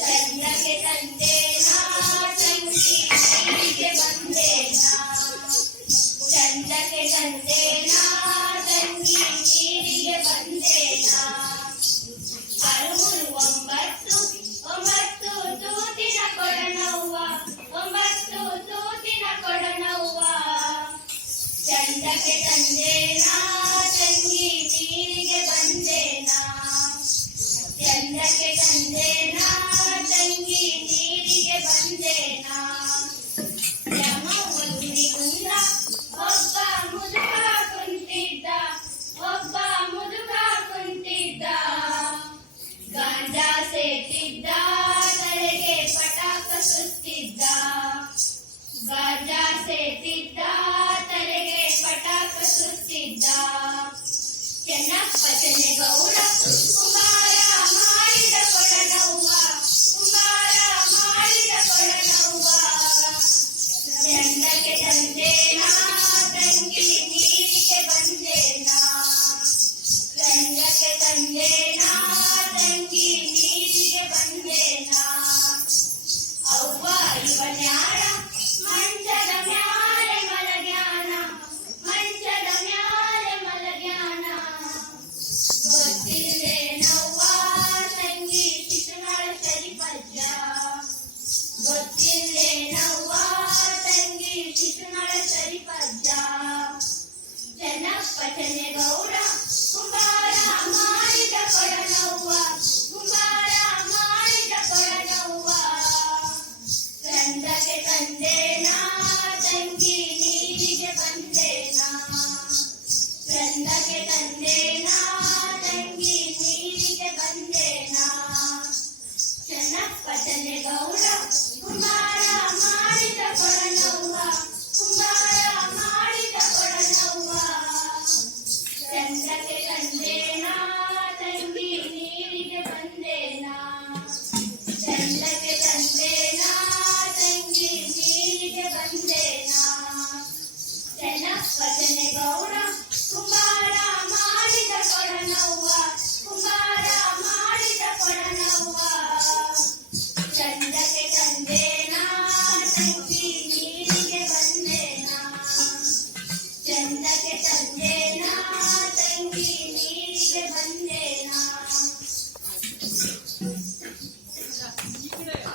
ಚಂದಕ್ಕೆ ತಂದೇನಾ ತಂಗಿ ನೀರಿಗೆ ಬಂದೇನಾ ಚಂದಕ್ಕೆ ತಂದೇನಾ ತಂಗಿ ನೀರಿಗೆ ಬಂದೇನಾ ಅರುಮುರು ಒಂಬತ್ತು ಒಂಬತ್ತು ತೂತಿನ ಕೊಡನವ್ವ ಒಂಬತ್ತು ತೂತಿನ ಕೊಡನವ್ವ ಚಂದಕ್ಕೆ ತಂದೇನಾ ತಂಗಿ ನೀರಿಗೆ ಬಂದೇನಾ ಚಂದಕ್ಕೆ ತಂದೇನಾ ತಂಗಿ ನೀರಿಗೆ ಬಂದೇನಾ ಯಮುಗುಂದ ಒಬ್ಬ ಮುದುಕ ಕುಂತಿದ್ದ ಒಬ್ಬ ಮುದುಕ ಕುಂತಿದ್ದ ಗಾಂಜಾ ಸೇತಿದ್ದ ತಲೆಗೆ ಪಟಾಕ ಸುತ್ತಿದ್ದ ಗಾಂಜಾ ಸೇತಿದ್ದ ತಲೆಗೆ ಪಟಾಕ ಸುತ್ತಿದ್ದ ಚೆನ್ನಪ್ಪ ಚೆನ್ನೇಗೌಡ ಕುಂಬಾರ ಮಾಡಿದ ಕೊಡನವ್ವ ಕುಂಬಾರ ಮಾಡಿದ ಕೊಡನವ್ವ ಚಂದಕ್ಕೆ ತಂದೇನಾ ತಂಗಿ ನೀರಿಗೆ ಬಂದೇನಾ ಚಂದಕ್ಕೆ ತಂದೇನಾ ತಂಗಿ ನೀರಿಗೆ ಬಂದೇನಾ ಅವ್ವ ಇವನ್ಯಾರ ಮಂಚದ ಮ್ಯಾಲೆ ಮಲಗ್ಯಾನ ಮಂಚದ ಮ್ಯಾಲೆ ಮಲಗ್ಯಾನ ಗೊತ್ತಿಲ್ಲೇನವ್ವ ತಂಗಿ ಶಿಶುನಾಳ ಶರೀಫಜ್ಜ ಗೊತ್ತಿಲ್ಲೇನವ್ವ ತಂಗಿ ಶಿಶುನಾಳ ಶರೀಫಜ್ಜ ಚೆನ್ನಪ್ಪ ಚೆನ್ನೇಗೌಡ